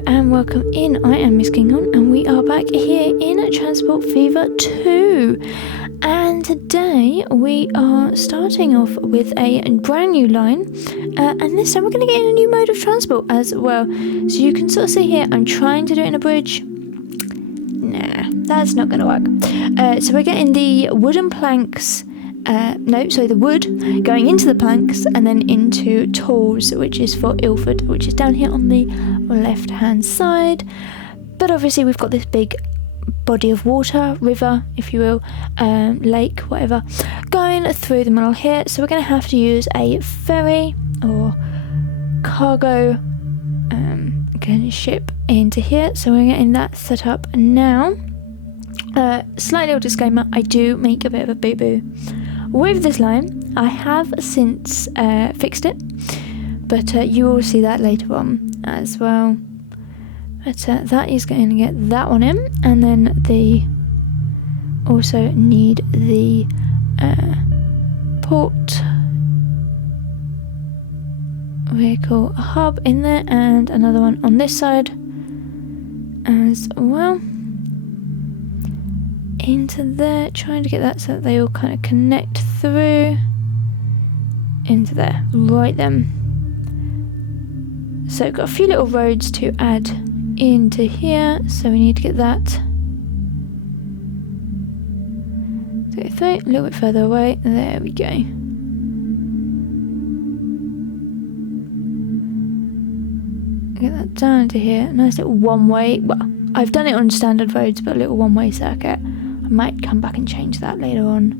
Hello and welcome in. I am Miss Kinghorn and we are back here in Transport Fever 2. And today we are starting off with a brand new line. And this time we're going to get in a new mode of transport as well. So you can sort of see here, I'm trying to do it in a bridge. Nah, that's not going to work. So we're getting the wooden planks. The wood going into the planks and then into tools, which is for Ilford, which is down here on the left hand side. But obviously we've got this big body of water, river if you will, lake, whatever, going through the middle here, so we're going to have to use a ferry or cargo ship into here. So we're getting that set up now. Slight little disclaimer, I do make a bit of a boo-boo with this line. I have since fixed it, but you will see that later on as well. But that is going to get that one in, and then the also need the port vehicle hub in there, and another one on this side as well. Into there, trying to get that so that they all kind of connect through into there, right then. So got a few little roads to add into here, so we need to get that to go through a little bit further away. There we go. Get that down into here. Nice little one-way. Well, I've done it on standard roads, but a little one-way circuit. Might come back and change that later on.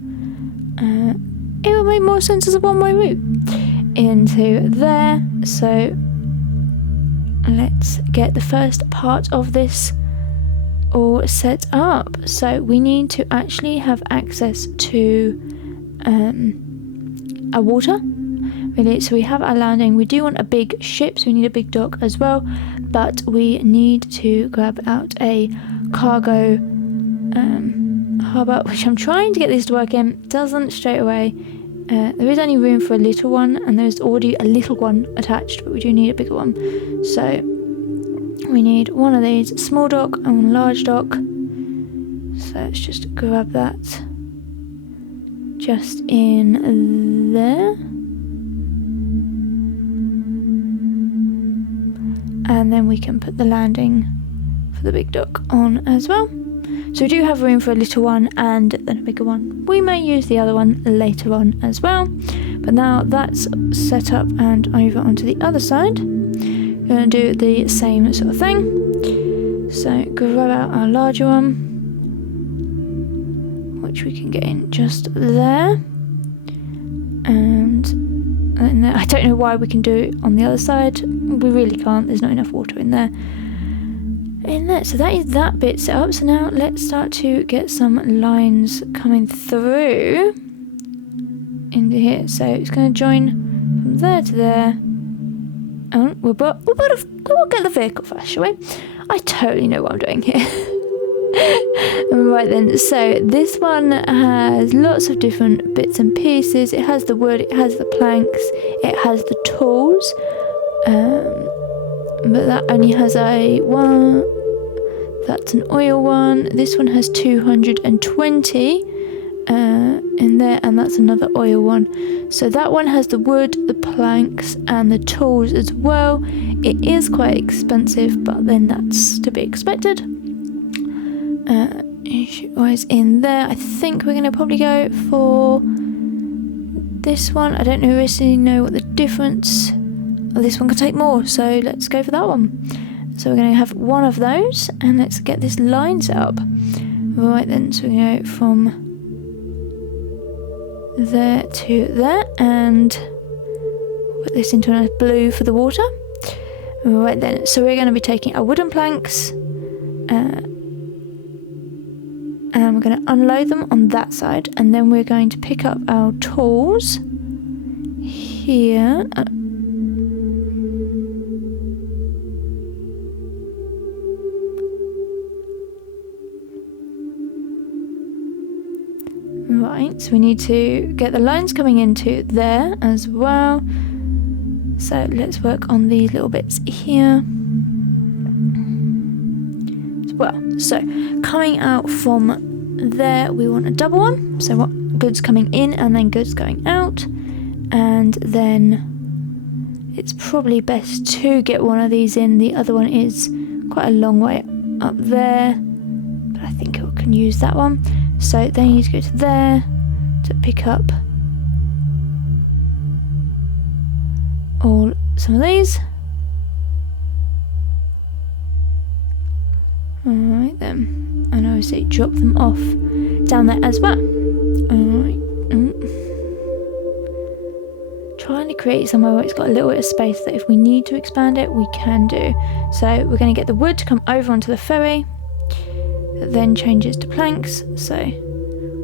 It will make more sense as a one-way route into there. So let's get the first part of this all set up. So we need to actually have access to a water, really. So we have our landing. We do want a big ship, so we need a big dock as well, but we need to grab out a cargo harbour, which I'm trying to get this to work in. Doesn't straight away. There is only room for a little one, and there's already a little one attached, but we do need a bigger one. So we need one of these, small dock and one large dock. So let's just grab that just in there, and then we can put the landing for the big dock on as well. So we do have room for a little one and then a bigger one. We may use the other one later on as well. But now that's set up and over onto the other side. We're going to do the same sort of thing. So grab out our larger one, which we can get in just there. And in there. I don't know why we can do it on the other side. We really can't. There's not enough water in there. So that is that bit set up. So now let's start to get some lines coming through into here. So it's going to join from there to there. Oh, we'll get the vehicle first, shall we? I totally know what I'm doing here. Right then, so this one has lots of different bits and pieces. It has the wood, it has the planks, it has the tools. But that only has a one. That's an oil one. This one has 220 in there, and that's another oil one. So that one has the wood, the planks, and the tools as well. It is quite expensive, but then that's to be expected. Issue-wise in there, I think we're going to probably go for this one. I don't really know what the difference. This one could take more, so let's go for that one. So we're going to have one of those, and let's get this line set up. Right then, so we go from there to there, and put this into a blue for the water. Right then, so we're going to be taking our wooden planks, and we're going to unload them on that side, and then we're going to pick up our tools here. Right, so we need to get the lines coming into there as well. So let's work on these little bits here. well. So coming out from there, we want a double one. So what goods coming in and then goods going out. And then it's probably best to get one of these in. The other one is quite a long way up there, but I think it can use that one. So then you need to go to there to pick up some of these. Alright then, and obviously drop them off down there as well. Alright. Trying to create somewhere where it's got a little bit of space that if we need to expand it, we can do. So we're going to get the wood to come over onto the ferry, that then changes to planks. So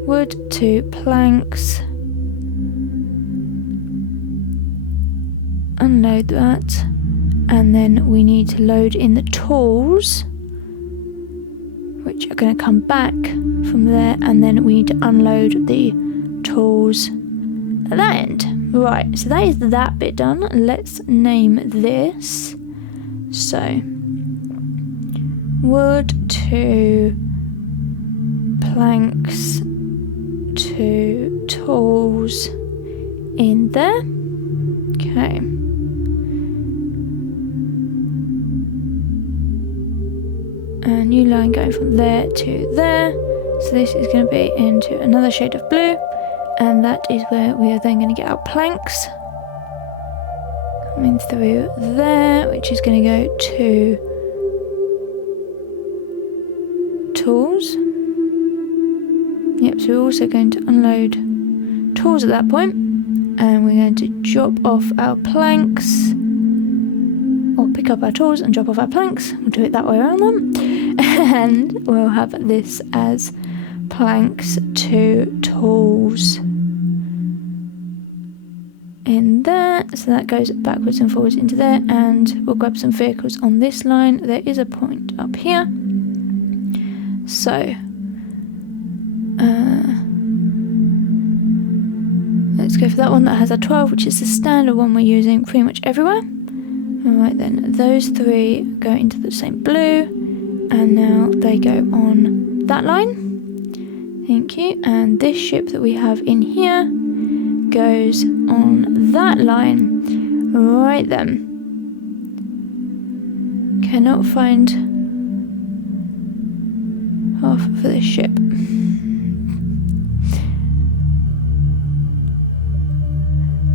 wood to planks, unload that, and then we need to load in the tools, which are going to come back from there, and then we need to unload the tools at that end. Right, so that is that bit done. Let's name this. So wood to planks to tools in there. Okay. A new line going from there to there. So this is going to be into another shade of blue, and that is where we are then going to get our planks coming through there, which is going to go to tools. Yep, so we're also going to unload tools at that point, and we're going to drop off our planks, or pick up our tools and drop off our planks. We'll do it that way around them, and we'll have this as planks to tools in there. So that goes backwards and forwards into there, and we'll grab some vehicles on this line. There is a point up here, so let's go for that one that has a 12, which is the standard one we're using pretty much everywhere. Alright then, those three go into the same blue, and now they go on that line. Thank you. And this ship that we have in here goes on that line. Right then. Cannot find half for this ship.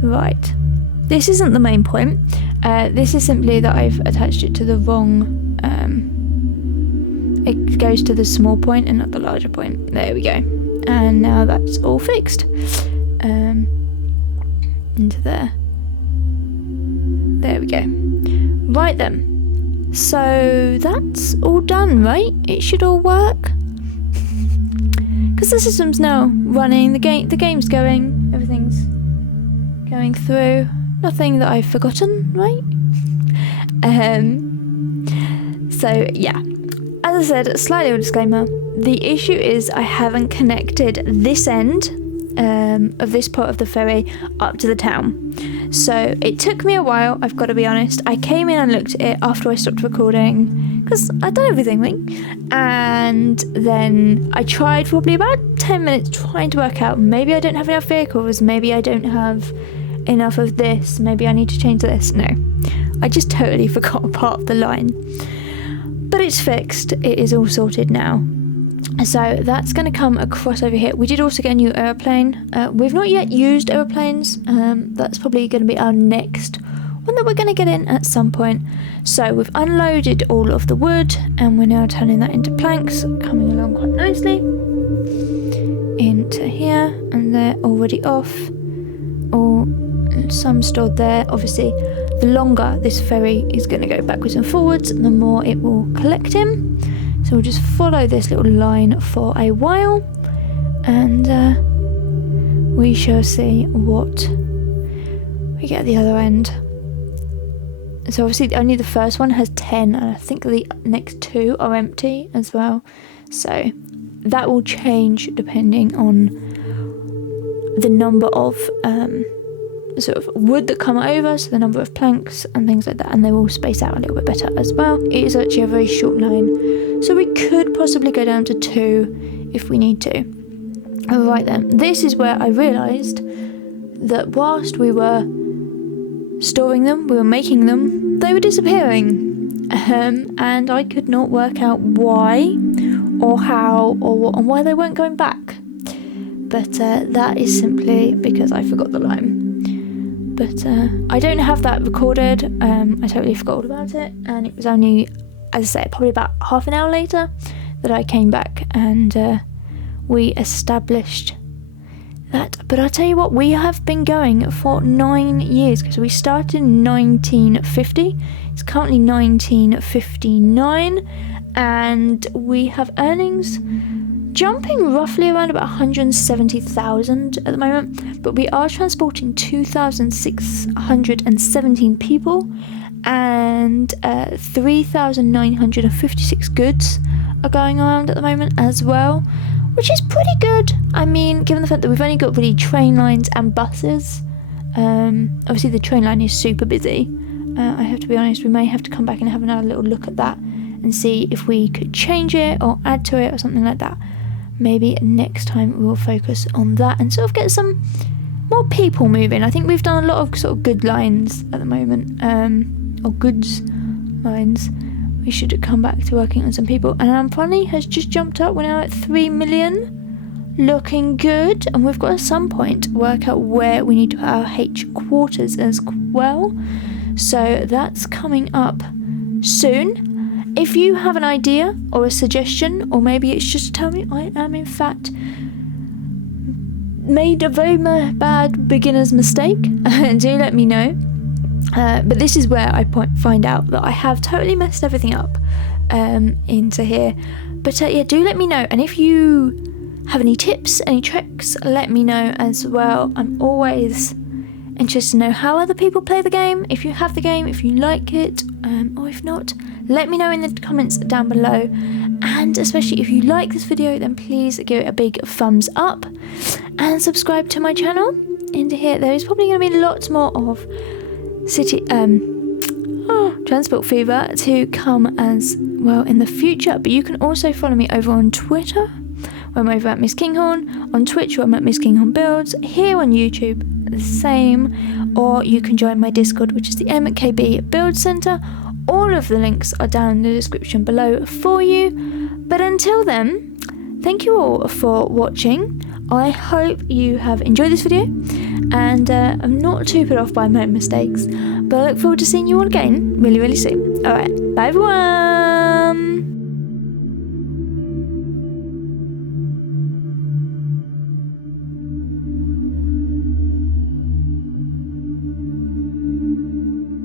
Right. This isn't the main point. This is simply that I've attached it to the wrong... it goes to the small point and not the larger point. There we go. And now that's all fixed. Into there. There we go. Right then. So that's all done, right? It should all work. Because the system's now running, the game's going, everything's going through. Nothing that I've forgotten, right? So yeah, as I said, slightly of a disclaimer. The issue is I haven't connected this end of this part of the ferry up to the town. So it took me a while, I've got to be honest. I came in and looked at it after I stopped recording, because I'd done everything, right? And then I tried for probably about 10 minutes trying to work out, maybe I don't have enough vehicles, maybe I don't have enough of this, maybe I need to change this. No, I just totally forgot a part of the line. But it's fixed, it is all sorted now. So that's going to come across over here. We did also get a new aeroplane. We've not yet used aeroplanes. That's probably going to be our next one that we're going to get in at some point. So we've unloaded all of the wood, and we're now turning that into planks, coming along quite nicely. Into here, and they're already off. Or some stored there. Obviously, the longer this ferry is going to go backwards and forwards, the more it will collect him. So we'll just follow this little line for a while, and we shall see what we get at the other end. So obviously only the first one has 10, and I think the next two are empty as well. So that will change depending on the number of sort of wood that come over, so the number of planks and things like that, and they will space out a little bit better as well. It is actually a very short line, so we could possibly go down to 2 if we need to. Right then, this is where I realised that whilst we were storing them, we were making them, they were disappearing, and I could not work out why or how or what and why they weren't going back. But that is simply because I forgot the line. But I don't have that recorded. I totally forgot all about it, and it was only, as I say, probably about half an hour later that I came back and we established that. But I'll tell you what, we have been going for 9 years, because we started in 1950. It's currently 1959, and we have earnings jumping roughly around about 170,000 at the moment, but we are transporting 2,617 people and 3,956 goods are going around at the moment as well, which is pretty good. I mean, given the fact that we've only got really train lines and buses. Obviously the train line is super busy. I have to be honest, we may have to come back and have another little look at that and see if we could change it or add to it or something like that. Maybe next time we'll focus on that and sort of get some more people moving. I think we've done a lot of sort of good lines at the moment, or goods lines. We should come back to working on some people. And our money has just jumped up. We're now at 3 million. Looking good. And we've got at some point work out where we need to put our headquarters as well. So that's coming up soon. If you have an idea or a suggestion, or maybe it's just to tell me I am in fact made a very bad beginner's mistake, do let me know. But this is where I find out that I have totally messed everything up into here. But yeah, do let me know. And if you have any tips, any tricks, let me know as well. I'm always interested to know how other people play the game. If you have the game, if you like it, or if not, let me know in the comments down below. And especially if you like this video, then please give it a big thumbs up and subscribe to my channel. Into here, there is probably going to be lots more of Transport Fever to come as well in the future. But you can also follow me over on Twitter, where I'm over at Miss Kinghorn, on Twitch where I'm at MISSKINGHORNBUILDS, here on YouTube the same, or you can join my Discord, which is the MKB Build Center. All of the links are down in the description below for you. But until then, thank you all for watching. I hope you have enjoyed this video, and I'm not too put off by my mistakes, but I look forward to seeing you all again really, really soon. Alright, bye everyone!